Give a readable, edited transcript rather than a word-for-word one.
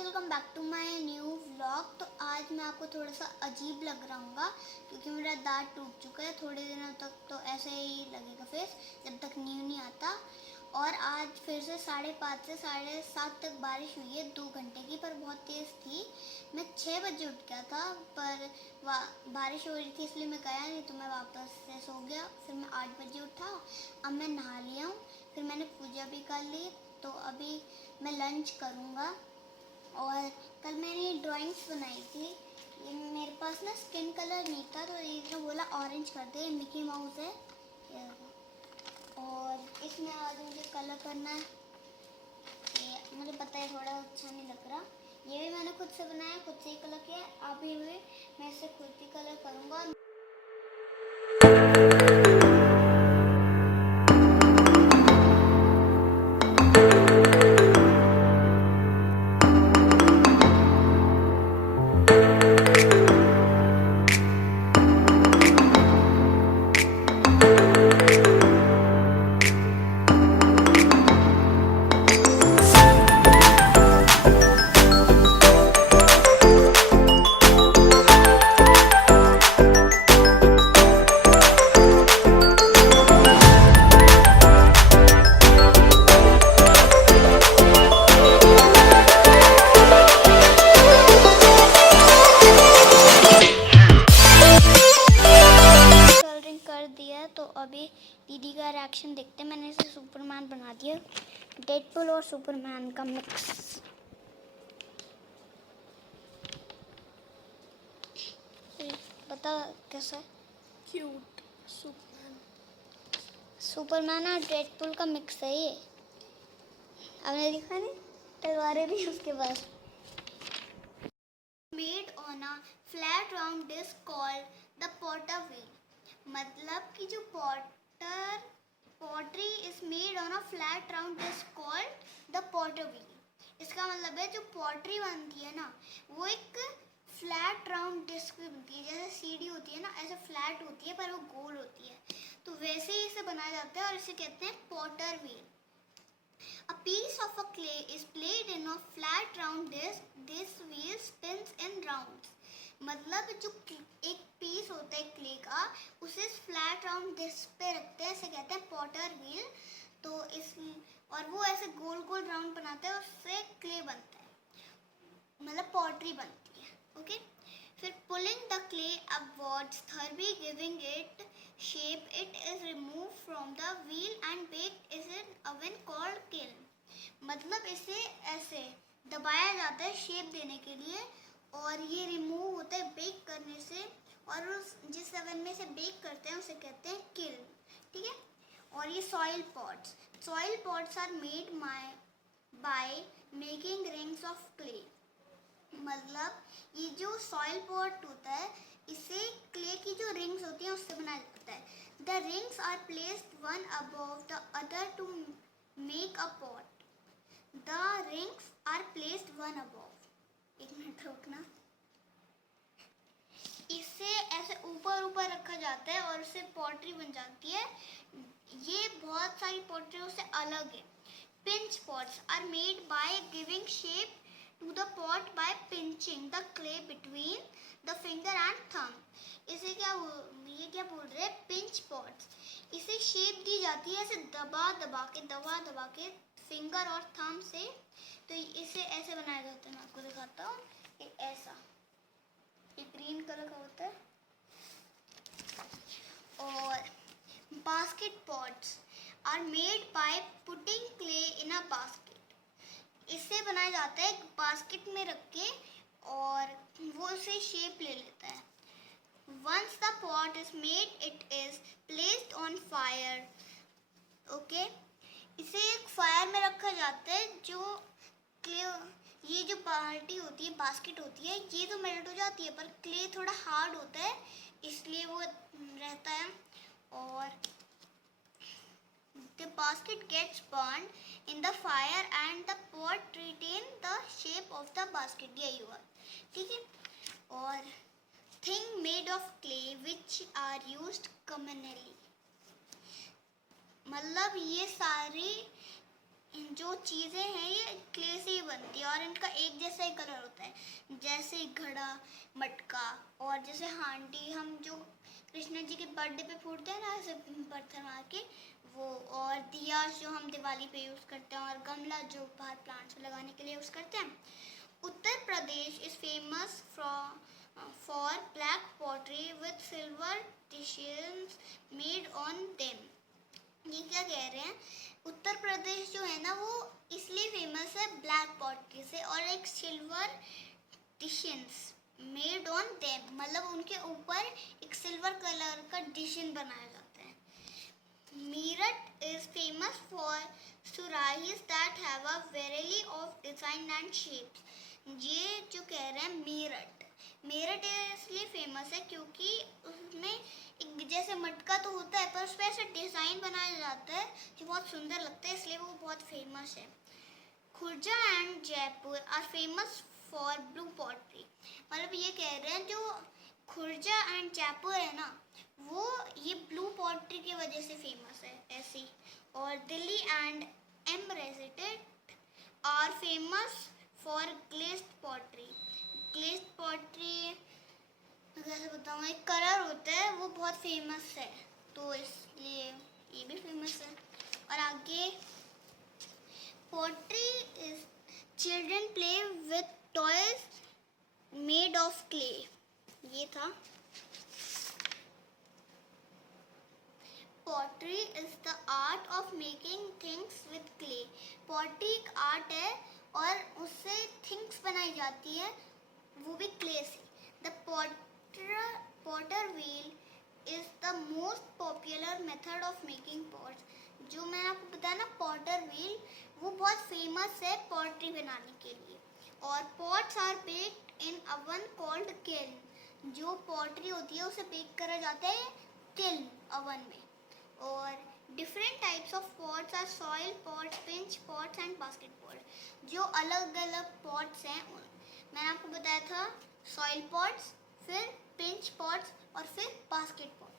Welcome back to my new vlog. तो आज मैं आपको थोड़ा सा अजीब लग रहा हूँ क्योंकि मेरा दांत टूट चुका है। थोड़े दिनों तक तो ऐसे ही लगेगा फेस जब तक न्यू नहीं आता। और आज फिर से 5:30 से 7:30 तक बारिश हुई है 2 घंटे की, पर बहुत तेज़ थी। मैं 6 बजे उठ गया था, पर बारिश हो रही थी इसलिए मैं गया नहीं, तो मैं वापस से सो गया। फिर मैं 8 बजे उठा, अब मैं नहा लिया हूँ, फिर मैंने पूजा भी कर ली। तो अभी मैं लंच करूँगा। और कल मैंने ड्राइंग्स बनाई थी। ये मेरे पास ना स्किन कलर नहीं था, तो एक ने बोला ऑरेंज कर दे, मिकी माउस है ये। और इसमें आज मुझे कलर करना है। ये मुझे पता है थोड़ा अच्छा नहीं लग रहा। ये भी मैंने खुद से बनाया, खुद से ही कलर किया। अभी भी मैं इसे खुद ही कलर करूँगा। कर दिया, तो अभी दीदी का रिएक्शन देखते हैं। मैंने इसे सुपरमैन बना दिया, डेडपूल और सुपरमैन का मिक्स। बता कैसा है? क्यूट सुपरमैन और डेडपूल का मिक्स है ये। आपने देखा नहीं, तलवारें भी उसके पास। Made on a flat round disc called the potter wheel. मतलब कि जो pottery is made on a flat round disc called the potter wheel. इसका मतलब है जो पॉटरी बनती है ना, वो एक फ्लैट राउंड डिस्क पे बनती है। जैसे सीढ़ी होती है ना, ऐसे फ्लैट होती है पर वो गोल होती है, तो वैसे ही इसे बनाया जाता है और इसे कहते हैं Potter wheel. A piece of a clay is placed in a flat round disc. This wheel spins in rounds. मतलब जो एक पीस होता है क्ले का, उसे फ्लैट राउंड डिस्क पे रखते हैं, इसे कहते हैं पॉटर व्हील। तो इस और वो ऐसे गोल गोल राउंड बनाते हैं, उससे क्ले बनता है, मतलब पॉटरी बनती है। ओके, फिर pulling the clay upwards thoroughly giving it shape, it is removed from the wheel and baked is an oven called kiln. मतलब इसे ऐसे दबाया जाता है शेप देने के लिए, और ये रिमूव होता है बेक करने से, और उस जिस ओवन में से बेक करते हैं उसे कहते हैं किल्न। ठीक है। और ये soil pots are made by making rings of clay. मतलब ये जो सॉइल पॉट होता है, इसे क्ले की जो रिंग्स होती हैं उससे बनाया जाता है। The rings are placed one above the other to make a pot. The rings are placed one above. एक मिनट रुकना। इसे ऐसे ऊपर ऊपर रखा जाता है और उससे पॉटरी बन जाती है। ये बहुत सारी पॉटरियों से अलग है। Pinch pots are made by giving shape to the pot by pinching the clay between the finger and thumb. इसे क्या बोल रहे हैं? Pinch pots. इसे शेप दी जाती है ऐसे दबा दबा के फिंगर और थंब से। तो इसे ऐसे बनाया जाता है। मैं आपको दिखाता हूँ। ऐसा एक ग्रीन कलर का होता है। और basket pots are made by putting clay in a basket. इससे बनाया जाता है एक बास्केट में रख के, और वो उसे शेप ले लेता है। Once the pot is made, it is placed on fire. Okay, इसे एक फायर में रखा जाता है। जो क्ले, ये जो बाल्टी होती है, बास्केट होती है, ये तो मेल्ट हो जाती है, पर क्ले थोड़ा हार्ड होता है, इसलिए वो रहता है। और the basket gets burned in the fire and the pot retain the shape of the basket. Yeah, you are. ठीक है। और thing made of clay which are used commonly। मतलब ये सारी जो चीज़ें हैं ये क्ले से ही बनती है और इनका एक जैसा ही कलर होता है, जैसे घड़ा, मटका और जैसे हांडी हम जो कृष्ण जी के बर्थडे पे फोड़ते हैं ना ऐसे पत्थर मार के, वो, और दिया जो हम दिवाली पे यूज़ करते हैं, और गमला जो बाहर प्लांट्स में लगाने के लिए यूज़ करते हैं। Uttar Pradesh is famous for black pottery with silver dishes made on them. ये क्या कह रहे हैं, उत्तर प्रदेश जो है ना वो इसलिए फेमस है ब्लैक पॉटरी से, और एक silver dishes made on them, मतलब उनके ऊपर एक सिल्वर कलर का डिशन बनाया जाता है। Meerut is famous for surahis that have a variety of design and shapes. ये जो कह रहे हैं मेरठ, मेरठ इसलिए फेमस है क्योंकि उसमें एक जैसे मटका तो होता है पर उस पर ऐसे डिज़ाइन बनाया जाता है जो बहुत सुंदर लगता है, इसलिए वो बहुत फेमस है। Khurja and Jaipur are famous for blue pottery, मतलब ये कह रहे हैं जो खुर्जा एंड जयपुर है ना वो ये ब्लू पॉटरी की वजह से फेमस है ऐसी। और Delhi and M resident are famous for glazed pottery. Glazed pottery कैसे बताऊँ, एक कलर होता है वो बहुत फेमस है तो इसलिए ये भी फेमस है। और आगे pottery is children play with toys made of clay, ये था। Pottery is the art of making things with clay. Pottery एक आर्ट है और उससे थिंग्स बनाई जाती है, वो भी क्ले से। The potter wheel is the most popular method of making pots. जो मैंने आपको बताया ना पॉटर व्हील, वो बहुत फेमस है पॉटरी बनाने के लिए। और pots are baked in oven called kiln. जो पॉटरी होती है उसे बेक करा जाता है किल्न, अवन में। और different types of pots are soil pots, pinch pots and basket pot. जो अलग अलग पॉट्स हैं मैंने आपको बताया था, सॉइल पॉट्स, फिर पिंच पॉट्स और फिर बास्केट पॉट।